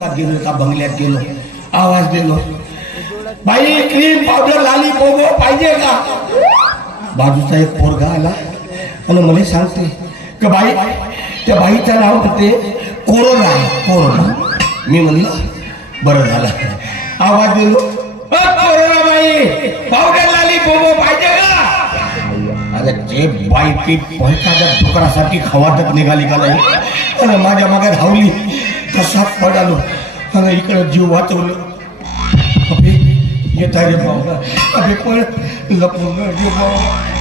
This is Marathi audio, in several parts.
गेलो एका बंगल्यात गेलो. आवाज दिलो. बाई क्रीम पावडर लाली पोगो पाहिजे का? बाजूचा एक पोरगा आला. आणि मला सांगते का बाई त्या बाईचं नाव होते कोरोना कोरोना. मी म्हणलं बरं झालं. आवाज दिलो. कोरोना बाई पावडर लाली पोगो पाहिजे का? अरे जे बाई ती एखाद्या डुकरासाठी खवाटत निघाली का नाही? माझ्या मागे धावली. तसाच पडालो. आणि इकडं जीव वाचवलं. अबे येत आहे रे बाबा अबे पण लपून रे भाऊ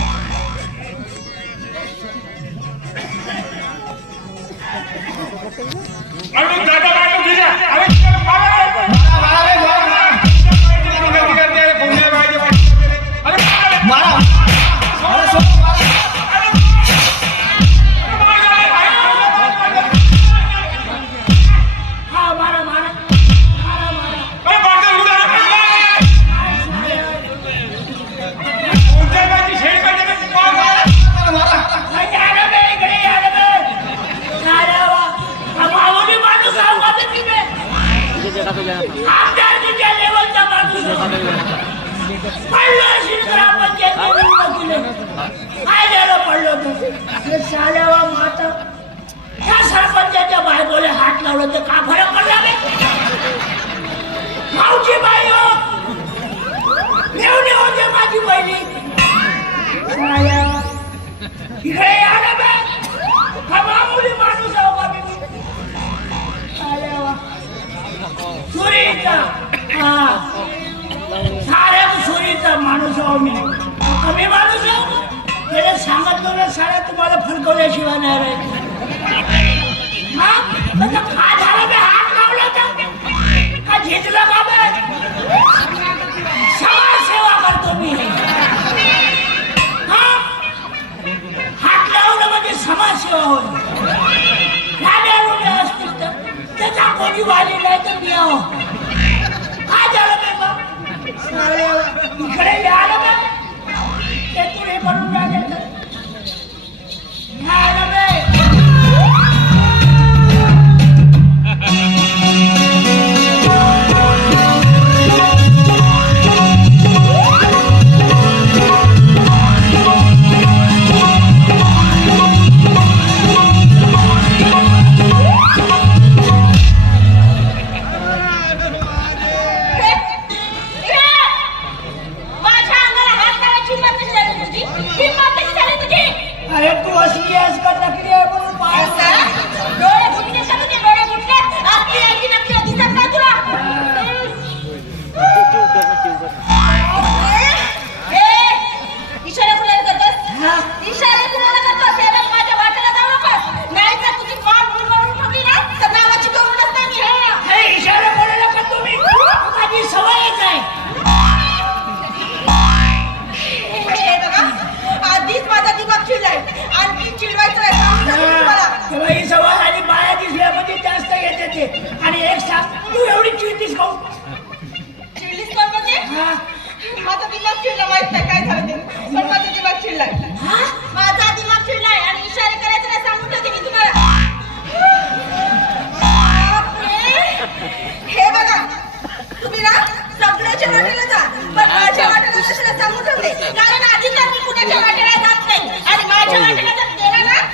हात का फरक पडला बे? मावची बाई हो मेवणी होते माझी बहिणी इकडे या बे हा मामुली माणूस का मी सुरीचा हा साऱ्या सुरीचा माणूस आहो मी कमी माणूस आहे त्याला सांगितलं ना साऱ्या तुम्हाला फडकवल्याशिवाय नाही राहायचं हा? कोणी वाली नाही तर मी आहो हो. काय झालं बे इकडे या ना ते तुरे बनून राहिले.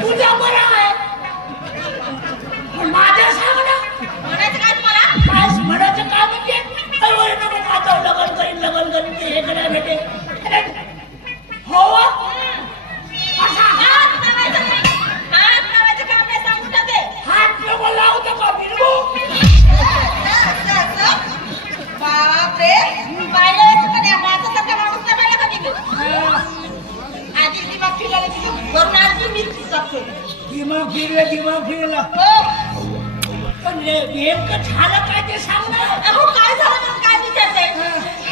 तुझ्या बरं सांग ना म्हणायचं काय तुम्हाला? काय म्हणायचं काय म्हणजे, लगन करीन लगन करीन ते हो फिरलं हो. पण नेमकं झालं काय ते सांग ना. अहो काय झालं म्हणून काय विचारते?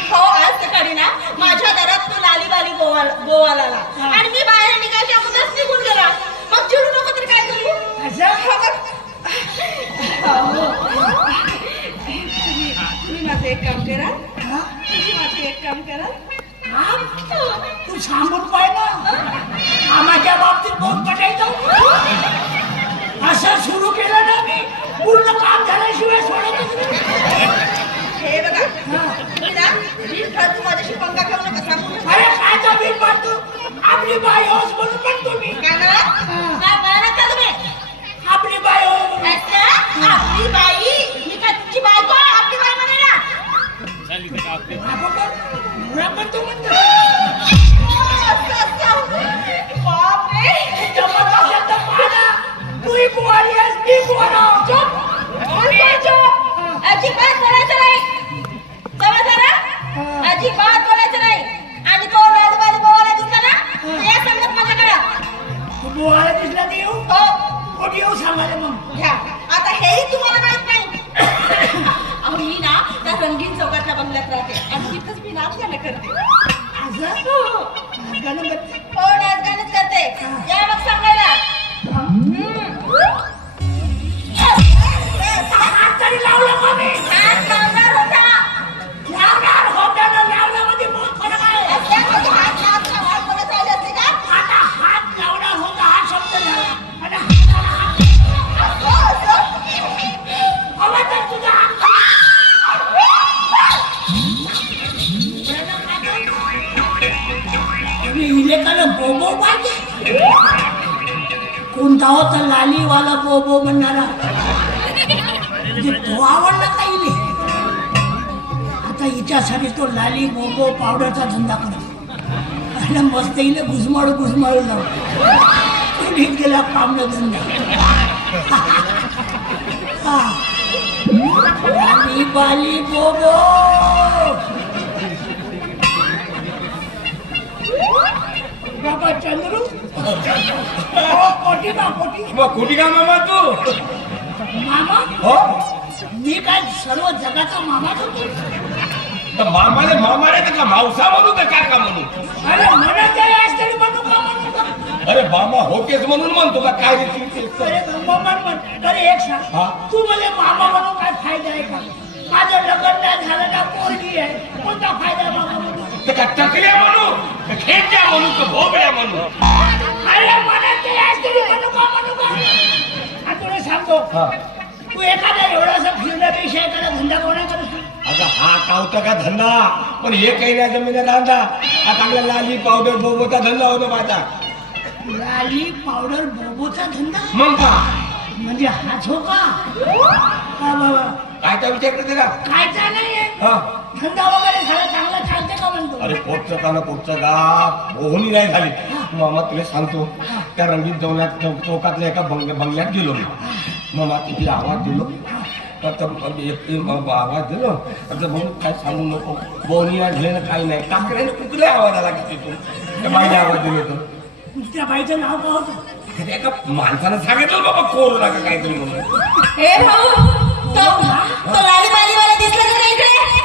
हो आज सकाळी ना माझ्या घरात तो लाली बाली गोवा गोवाला. हा. आणि मी बाहेर निघायच्या अगोदरच निघून गेला. मग चिडू नको तर काय करू? हो. तुम्ही माझं एक काम करा. हा? तुम्ही माझं एक काम करा? तू सांगून पाय ना. कामाच्या बाबतीत बहुत पटायचं पूर्ण काम झाल्याशिवाय सोडतच हे बघा तुम्ही ना खरं तू माझ्याशी पंगा घेऊ नका सांगू अरे काय तो बिल मारतो आपली बाई होस म्हणून म्हणतो मी काय ना काय म्हणालात का तुम्ही? आपली बाई होस म्हणून. अच्छा आपली बाई? मी काय तुमची बायको आहे? आपली बाई म्हणे ना. आपण पण मुळा म्हणतो म्हणतो. असं, असं. बापरे. जमत असेल तर पाहा तूही कुवारी आहेस मी कुवारा. अजिबात बोलायचं नाही. समजलं ना? अजिबात बोलायचं नाही. आणि तो लालबाई बोवाला दिसला ना? या सांगत माझ्याकडे. तू बुवाला दिसला तर येऊ. हो. कोणी येऊ सांगायला मग? घ्या. आता हेही तुम्हाला माहीत नाही. अहो मी ना त्या रंगीन चौकातल्या बंगल्यात राहते. आणि तिथंच मी नाच गाणं करते. असं गाणं म्हणते. कोणता होता लालीवाला बो बो म्हणणारा तो आवडला काही नाही आता हिच्यासाठी तो लाली बोबो पावडरचा धंदा करतो. आणि मस्त इले घुसमाळू घुसमाळू लावतो. गेला पावडर धंदा लाली बाली बोबो. बाबा चंद्रू. बा कोटी मग कुठे का मामा तू? मामा? हो? मी काय सर्व जगाचा मामाच होतो तर मामाने मामाने तर का मावसा म्हणू का काय का म्हणू? अरे आज तरी म्हणू का म्हणू का अरे मामा होतेच म्हणून म्हणतो का काय रे तू ते? अरे म्हण अरे एक हा? सांग तू मला मामा म्हणून काय फायदा आहे का? माझं लग्न नाही झालं ना पोरगी आहे. कोणता फायदा आहे मामा म्हणून? ते का टकल्या म्हणू? का म्हणू का तू एखादा एवढासा फिरण्यापेक्षा एखादा धंदा कोणा करतो आता हा कावता का धंदा? पण हे काही नाही जमीन धंदा. हा चांगला लाली पावडर बोबोचा धंदा होतो माझा. लाली पावडर बोबोचा धंदा? मग का? म्हणजे हाच हो का का बाबा काय त्या विचार करते का कायचा नाहीये हा. धंदा वगैरे झाला चांगला चालते का म्हणतो? अरे पोटचं का ना पोटचं का ओहनी नाही झाली. मामा तुला सांगतो त्या रंगीत जवळात चौकातल्या एका बंग बंगल्यात गेलो मी. मामा तिथे आवाज दिलो? तर तर एक- एक आवाज दिलो. तर म्हणून काय सांगू नको. बोनी झाले काही नाही. काकड्याने कुठल्या आवाज आला की तिथून त्या बाईने आवाज दिलो होतो त्या बाईचं नाव काय होतं? एका माणसानं सांगितलं बाबा कोरोना का काहीतरी म्हणून. हे भाऊ तो तो लाली बालीवाला दिसला का नाही इकडे?